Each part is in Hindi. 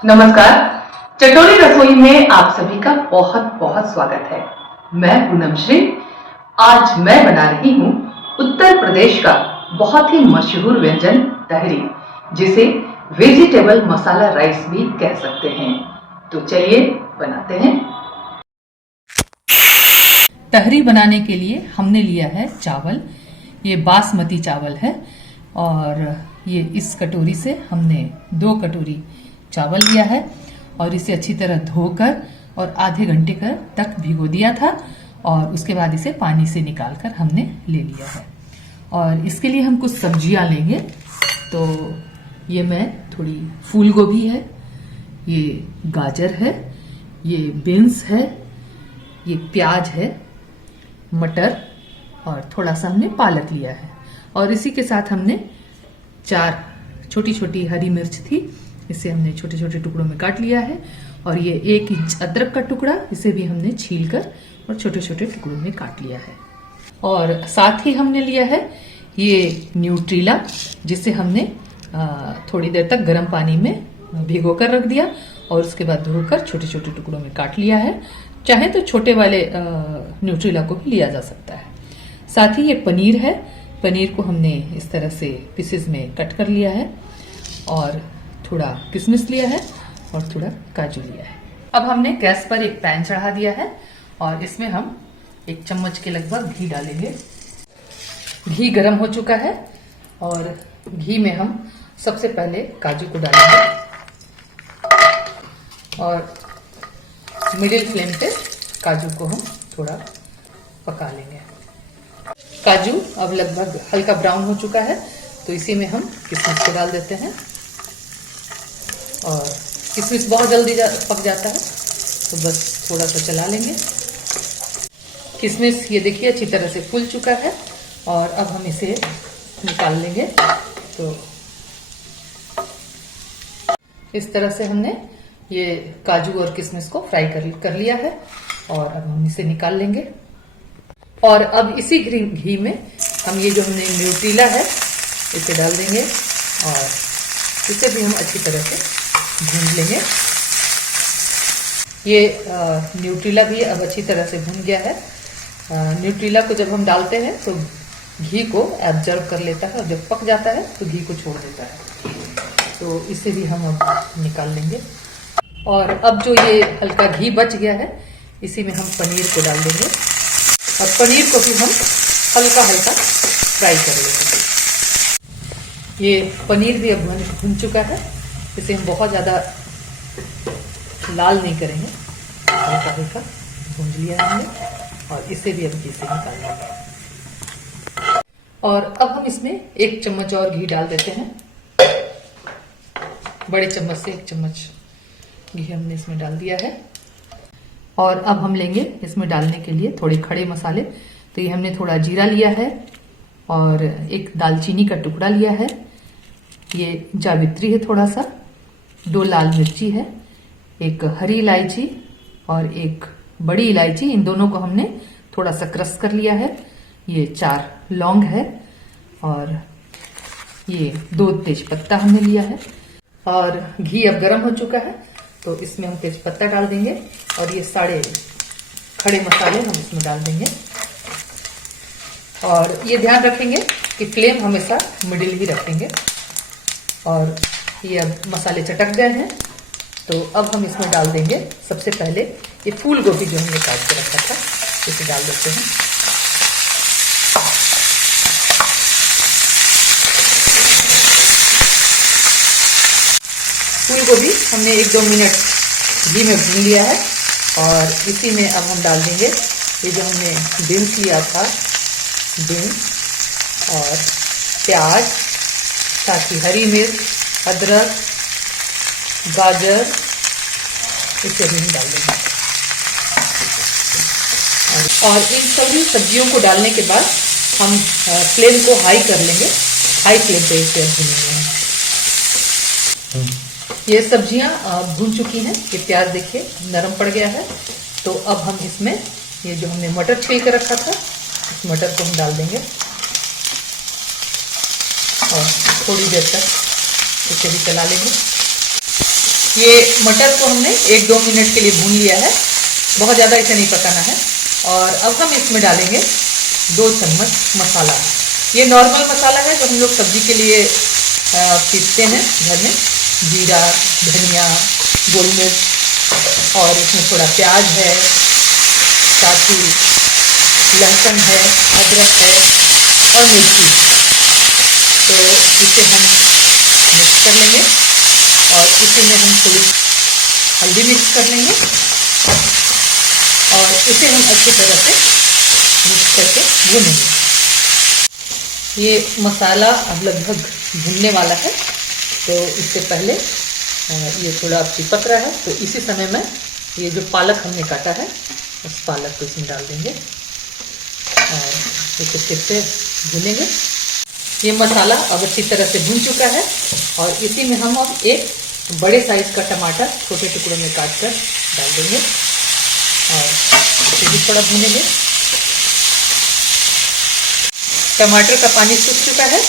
नमस्कार। चटोरी रसोई में आप सभी का बहुत बहुत स्वागत है। मैं पूनम श्री। आज मैं बना रही हूँ उत्तर प्रदेश का बहुत ही मशहूर व्यंजन तहरी, जिसे वेजिटेबल मसाला राइस भी कह सकते हैं। तो चलिए बनाते हैं। तहरी बनाने के लिए हमने लिया है चावल। ये बासमती चावल है और ये इस कटोरी से हमने 2 कटोरी चावल लिया है और इसे अच्छी तरह धोकर और आधे घंटे तक भिगो दिया था और उसके बाद इसे पानी से निकालकर हमने ले लिया है। और इसके लिए हम कुछ सब्जियां लेंगे। तो ये मैं थोड़ी फूल गोभी है, ये गाजर है, ये बीन्स है, ये प्याज है, मटर और थोड़ा सा हमने पालक लिया है। और इसी के साथ हमने 4 छोटी छोटी हरी मिर्च थी, इसे हमने छोटे छोटे टुकड़ों में काट लिया है। और ये 1 इंच अदरक का टुकड़ा, इसे भी हमने छीलकर और छोटे छोटे टुकड़ों में काट लिया है। और साथ ही हमने लिया है ये न्यूट्रीला, जिसे हमने थोड़ी देर तक गर्म पानी में भिगो कर रख दिया और उसके बाद धोकर छोटे छोटे टुकड़ों में काट लिया है। चाहे तो छोटे वाले न्यूट्रीला को भी लिया जा सकता है। साथ ही ये पनीर है, पनीर को हमने इस तरह से पीसेस में कट कर लिया है और थोड़ा किशमिश लिया है और थोड़ा काजू लिया है। अब हमने गैस पर एक पैन चढ़ा दिया है और इसमें हम 1 चम्मच के लगभग घी डालेंगे। घी गर्म हो चुका है और घी में हम सबसे पहले काजू को डालेंगे और मिडिल फ्लेम पे काजू को हम थोड़ा पका लेंगे। काजू अब लगभग हल्का ब्राउन हो चुका है, तो इसी में हम किशमिश को डाल देते हैं। और किशमिश बहुत जल्दी पक जाता है, तो बस थोड़ा सा चला लेंगे। किशमिश ये देखिए अच्छी तरह से फूल चुका है और अब हम इसे निकाल लेंगे। तो इस तरह से हमने ये काजू और किशमिश को फ्राई कर लिया है और अब हम इसे निकाल लेंगे। और अब इसी घी में हम ये जो हमने न्यूट्रीला है इसे डाल देंगे और इसे भी हम अच्छी तरह से भून लेंगे। ये न्यूट्रीला भी अब अच्छी तरह से भून गया है। न्यूट्रीला को जब हम डालते हैं तो घी को एब्जॉर्ब कर लेता है और जब पक जाता है तो घी को छोड़ देता है। तो इसे भी हम अब निकाल लेंगे। और अब जो ये हल्का घी बच गया है, इसी में हम पनीर को डाल देंगे और पनीर को भी हम हल्का हल्का फ्राई कर लेंगे। ये पनीर भी अब भुन चुका है, इसे हम बहुत ज़्यादा लाल नहीं करेंगे, हल्का हल्का भून लिया हमने और इसे भी अब घी से निकाल लेंगे। और अब हम इसमें 1 चम्मच और घी डाल देते हैं। बड़े चम्मच से 1 चम्मच घी हमने इसमें डाल दिया है। और अब हम लेंगे इसमें डालने के लिए थोड़े खड़े मसाले। तो ये हमने थोड़ा जीरा लिया है और 1 दालचीनी का टुकड़ा लिया है, ये जावित्री है थोड़ा सा, 2 लाल मिर्ची है, 1 हरी इलायची और 1 बड़ी इलायची। इन दोनों को हमने थोड़ा सा क्रश कर लिया है। ये 4 लौंग है और ये 2 तेजपत्ता हमने लिया है। और घी अब गर्म हो चुका है, तो इसमें हम तेजपत्ता डाल देंगे और ये सारे खड़े मसाले हम इसमें डाल देंगे। और ये ध्यान रखेंगे कि फ्लेम हमेशा मिडिल ही रखेंगे। और ये अब मसाले चटक गए हैं, तो अब हम इसमें डाल देंगे सबसे पहले ये फूल गोभी जो हमने काट के रखा था, इसे डाल देते हैं। फूल गोभी हमने 1-2 मिनट घी में भून लिया है और इसी में अब हम डाल देंगे ये जो हमने बीन्स लिया था, बीन्स और प्याज, साथ ही हरी मिर्च, अदरक, गाजर, इसे भी हम डाल देंगे। और इन सभी सब्जियों को डालने के बाद हम फ्लेम को हाई कर लेंगे, हाई फ्लेम पे इसे भूनेंगे। ये सब्जियां भून चुकी हैं, ये प्याज देखिए नरम पड़ गया है। तो अब हम इसमें ये जो हमने मटर छील कर रखा था, इस मटर को हम डाल देंगे और थोड़ी देर तक इसे भी चला लेंगे। ये मटर को हमने 1-2 मिनट के लिए भून लिया है, बहुत ज़्यादा इसे नहीं पकाना है। और अब हम इसमें डालेंगे 2 चम्मच मसाला। ये नॉर्मल मसाला है जो हम लोग सब्जी के लिए पीसते हैं घर में। जीरा, धनिया, गोल मिर्च और इसमें थोड़ा प्याज है, साथ ही लहसुन है, अदरक है और मिर्ची। तो इसे हम मिक्स कर लेंगे और इसी में हम थोड़ी हल्दी मिक्स कर लेंगे और इसे हम अच्छी तरह से मिक्स करके भूनेंगे। ये मसाला अब लगभग भुनने वाला है, तो इससे पहले ये थोड़ा चिपक रहा है, तो इसी समय में ये जो पालक हमने काटा है उस पालक को इसमें डाल देंगे और इसे फिर से भूनेंगे। ये मसाला अब अच्छी तरह से भून चुका है और इसी में हम अब एक बड़े साइज का टमाटर छोटे टुकड़ों में काट कर डाल देंगे और इसे भी थोड़ा भूनेंगे। टमाटर का पानी सूख चुका है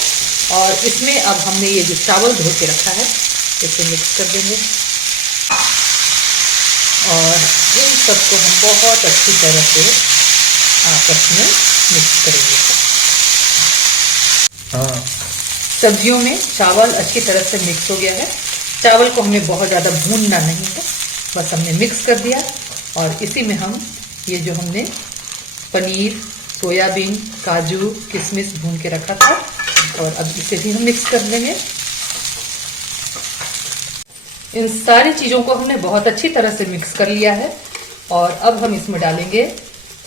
और इसमें अब हमने ये जो चावल धो के रखा है इसे मिक्स कर देंगे और इन सबको हम बहुत अच्छी तरह से आपस में मिक्स करेंगे। सब्जियों में चावल अच्छी तरह से मिक्स हो गया है। चावल को हमें बहुत ज़्यादा भूनना नहीं है, बस हमने मिक्स कर दिया और इसी में हम ये जो हमने पनीर, सोयाबीन, काजू, किशमिश भून के रखा था और अब इसे भी हम मिक्स कर देंगे। इन सारी चीज़ों को हमने बहुत अच्छी तरह से मिक्स कर लिया है और अब हम इसमें डालेंगे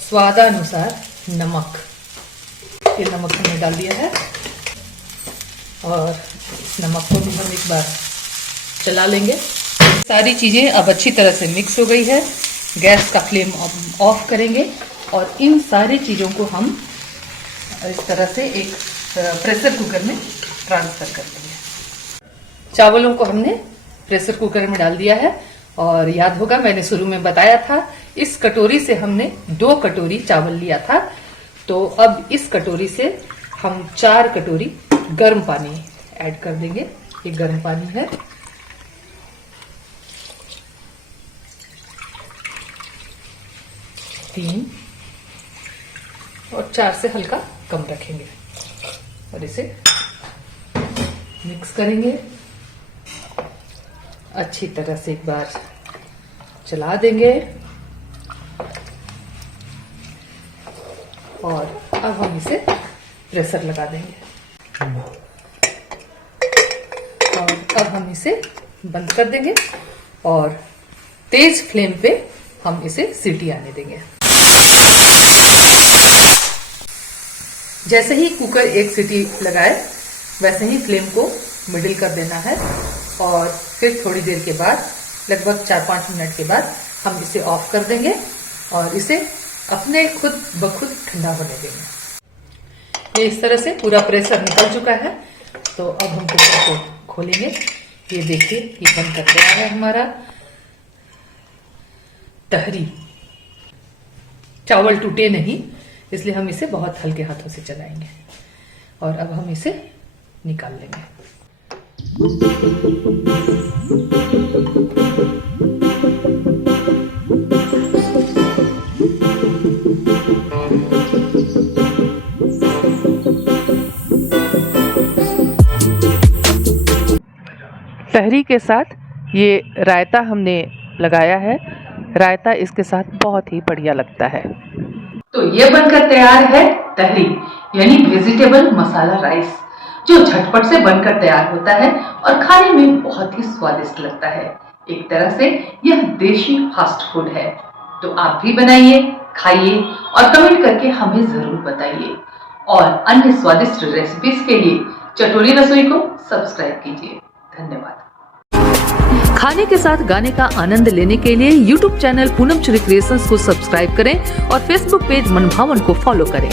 स्वादानुसार नमक। ये नमक हमने डाल दिया है और इस नमक को भी हम एक बार चला लेंगे। सारी चीज़ें अब अच्छी तरह से मिक्स हो गई है। गैस का फ्लेम ऑफ करेंगे और इन सारी चीज़ों को हम इस तरह से एक प्रेशर कुकर में ट्रांसफ़र कर देंगे। चावलों को हमने प्रेशर कुकर में डाल दिया है और याद होगा मैंने शुरू में बताया था इस कटोरी से हमने 2 कटोरी चावल लिया था, तो अब इस कटोरी से हम 4 कटोरी गर्म पानी ऐड कर देंगे। ये गर्म पानी है। तीन और 4 से हल्का कम रखेंगे और इसे मिक्स करेंगे। अच्छी तरह से एक बार चला देंगे और अब हम इसे प्रेशर लगा देंगे और अब हम इसे बंद कर देंगे और तेज फ्लेम पे हम इसे सीटी आने देंगे। जैसे ही कुकर एक सीटी लगाए वैसे ही फ्लेम को मिडिल कर देना है और फिर थोड़ी देर के बाद लगभग 4-5 मिनट के बाद हम इसे ऑफ कर देंगे और इसे अपने खुद ब खुद ठंडा होने देंगे। ये इस तरह से पूरा प्रेशर निकल चुका है, तो अब हम कुकर को खोलेंगे। ये देखिए ये बन कर तैयार है हमारा तहरी। चावल टूटे नहीं इसलिए हम इसे बहुत हल्के हाथों से चलाएंगे और अब हम इसे निकाल लेंगे। तहरी के साथ ये रायता हमने लगाया है। रायता इसके साथ बहुत ही बढ़िया लगता है। तो ये बनकर तैयार है तहरी यानी वेजिटेबल मसाला राइस, जो झटपट से बनकर तैयार होता है और खाने में बहुत ही स्वादिष्ट लगता है। एक तरह से यह देशी फास्ट फूड है। तो आप भी बनाइए, खाइए और कमेंट करके हमें जरूर बताइए। और अन्य स्वादिष्ट रेसिपीज के लिए चटोरी रसोई को सब्सक्राइब कीजिए। धन्यवाद। खाने के साथ गाने का आनंद लेने के लिए YouTube channel Poonam Shri creations को सब्सक्राइब करें और Facebook पेज मनभावन को फॉलो करें।